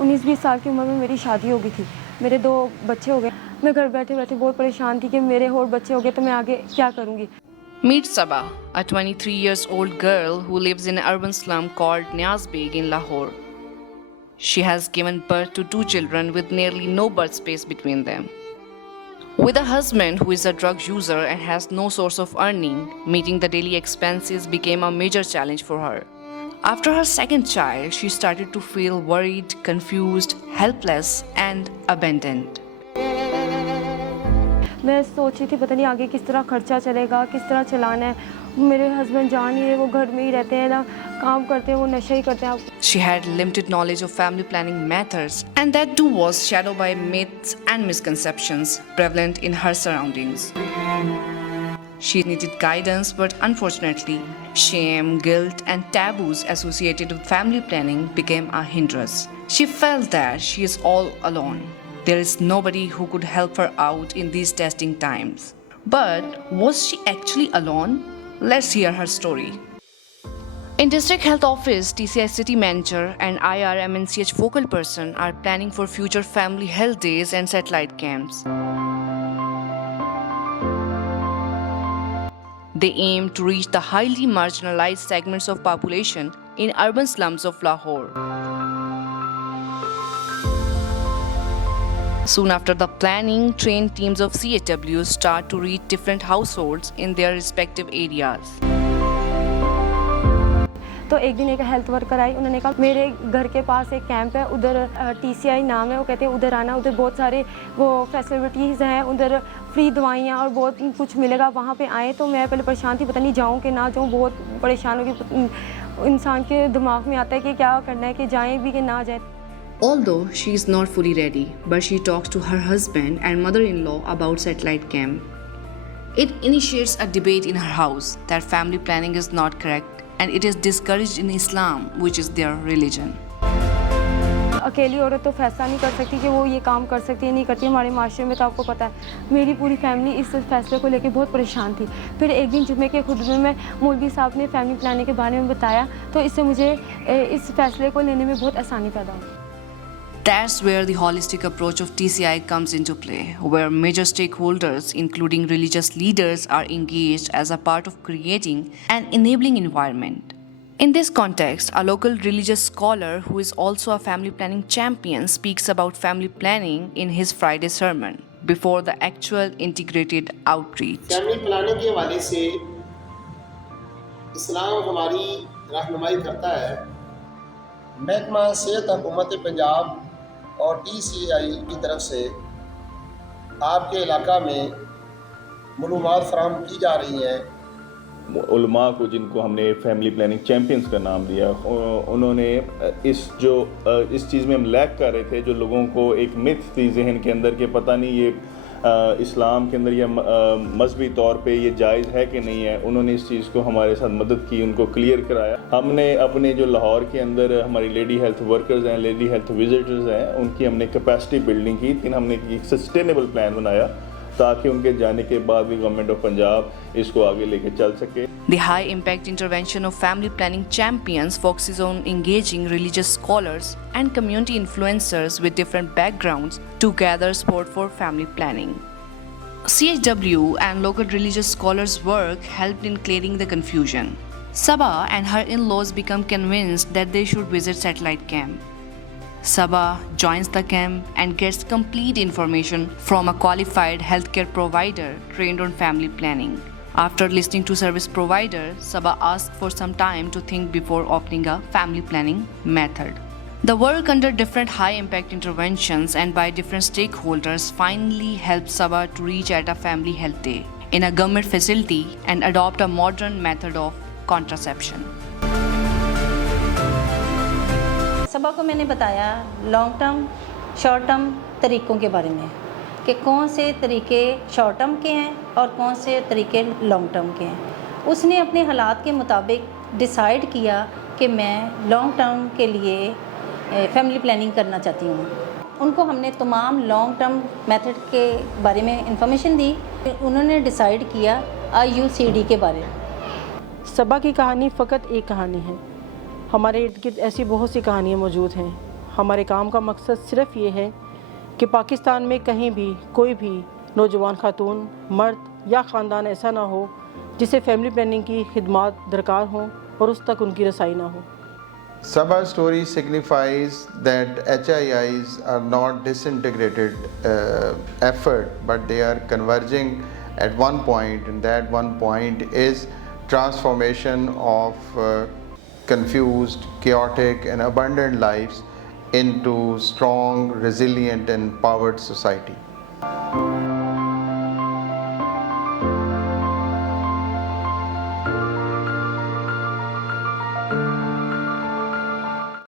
19-20 साल की उम्र में मेरी शादी हो गई थी, मेरे 2 बच्चे हो गए। मैं घर बैठे-बैठे बहुत परेशान थी कि मेरे और बच्चे हो गए तो मैं आगे क्या करूँगी। Meet Sabah, a 23 years old girl who lives in an urban slum called Niaz Beg in Lahore. She has given birth to 2 children with nearly no birth space between them. With a husband who is a drug user and has no source of earning, meeting the daily expenses became a major challenge for her. After her second child, she started to feel worried, confused, helpless, and abandoned. मैं सोच रही थी पता नहीं आगे किस तरह खर्चा चलेगा, किस तरह चलाना है। मेरे हस्बैंड जा नहीं रहे, वो घर में ही रहते हैं, ना काम करते हैं, वो नशा ही करते हैं। She had limited knowledge of family planning methods, and that too was shadowed by myths and misconceptions prevalent in her surroundings. She needed guidance, but unfortunately, shame, guilt, and taboos associated with family planning became a hindrance. She felt that she is all alone. There is nobody who could help her out in these testing times. But was she actually alone? Let's hear her story. In District Health Office, TCI City Manager and IRMNCH focal person are planning for future family health days and satellite camps. They aim to reach the highly marginalized segments of population in urban slums of Lahore. Soon after the planning, trained teams of CHWs start to reach different households in their respective areas. तो एक दिन एक health worker I, उन्होंने कहा मेरे घर के पास एक कैंप है, उधर TCI नाम है, वो कहते हैं उधर आना, उधर बहुत सारे वो फैसिलिटीज़ हैं, उधर फ्री दवाइयाँ और बहुत कुछ मिलेगा, वहाँ पे आए। तो मैं पहले परेशान थी, पता नहीं जाऊँ कि ना जाऊँ, बहुत परेशान हो गई। इंसान के दिमाग में आता है कि क्या करना है, कि जाएँ भी कि ना जाए। Although she is not fully ready, but she talks to her husband and mother-in-law about satellite camp. It initiates a debate in her house that family planning is not correct and it is discouraged in Islam, which is their religion. अकेली औरत तो फैसला नहीं कर सकती कि वो ये काम कर सकती है, नहीं करती। हमारे माशरे में तो आपको पता है, मेरी पूरी फैमिली इस फैसले को लेकर बहुत परेशान थी। फिर एक दिन जुम्मे के खुतबे में मौलवी साहब ने फैमिली प्लानिंग के बारे में बताया, तो इससे मुझे इस फैसले को लेने में बहुत आसानी पैदा हुई। That's where the holistic approach of TCI comes into play, where major stakeholders, including religious leaders, are engaged as a part of creating an enabling environment. In this context, a local religious scholar who is also a family planning champion speaks about family planning in his Friday sermon before the actual integrated outreach. Family planning के हवाले से इस्लाम हमारी रहनुमाई करता है। महकमा सेहत हुकूमत पंजाब और TCI की तरफ से आपके इलाका में मालूमात फराहम की जा रही हैं। उलमा को, जिनको हमने फैमिली प्लानिंग चैम्पियंस का नाम दिया, उन्होंने इस चीज़ में हम लैक कर रहे थे, जो लोगों को एक मिथ थी जहन के अंदर कि पता नहीं ये इस्लाम के अंदर या मजहबी तौर पे ये जायज़ है कि नहीं है। उन्होंने इस चीज़ को हमारे साथ मदद की, उनको क्लियर कराया। हमने अपने जो लाहौर के अंदर हमारी लेडी हेल्थ वर्कर्स हैं, लेडी हेल्थ विजिटर्स हैं, उनकी हमने कैपेसिटी बिल्डिंग की। लेकिन हमने एक सस्टेनेबल प्लान बनाया ताकि उनके जाने के बाद भी गवर्नमेंट ऑफ पंजाब इसको आगे लेके चल सके। The high impact intervention of family planning champions focuses on engaging religious scholars and community influencers with different backgrounds to gather support for family planning. CHW and local religious scholars' work helped in clearing the confusion. Sabah and her in-laws become convinced that they should visit satellite camp. Sabah joins the camp and gets complete information from a qualified healthcare provider trained on family planning. After listening to service provider, Sabah asked for some time to think before opening a family planning method. The work under different high-impact interventions and by different stakeholders finally helped Sabah to reach at a family health day in a government facility and adopt a modern method of contraception. सबा को मैंने बताया long term short term तरीक़ों के बारे में कि कौन से तरीके शॉर्ट टर्म के हैं और कौन से तरीके लॉन्ग टर्म के हैं। उसने अपने हालात के मुताबिक डिसाइड किया कि मैं लॉन्ग टर्म के लिए फैमिली प्लानिंग करना चाहती हूँ। उनको हमने तमाम लॉन्ग टर्म मेथड के बारे में इंफॉर्मेशन दी। उन्होंने डिसाइड किया IUCD के बारे में। सबा की कहानी फ़कत एक कहानी है, हमारे इर्द गिर्द ऐसी बहुत सी कहानियाँ मौजूद हैं। हमारे काम का मकसद सिर्फ़ ये है कि पाकिस्तान में कहीं भी कोई भी नौजवान खातून, मर्द या ख़ानदान ऐसा ना हो जिसे फैमिली प्लानिंग की खिदमात दरकार हों और उस तक उनकी रसाई ना हो। Sabha story signifies that HIIs are not disintegrated effort, but they are converging at one point, and that one point is transformation of confused, chaotic, and abundant lives into strong, resilient, and empowered society.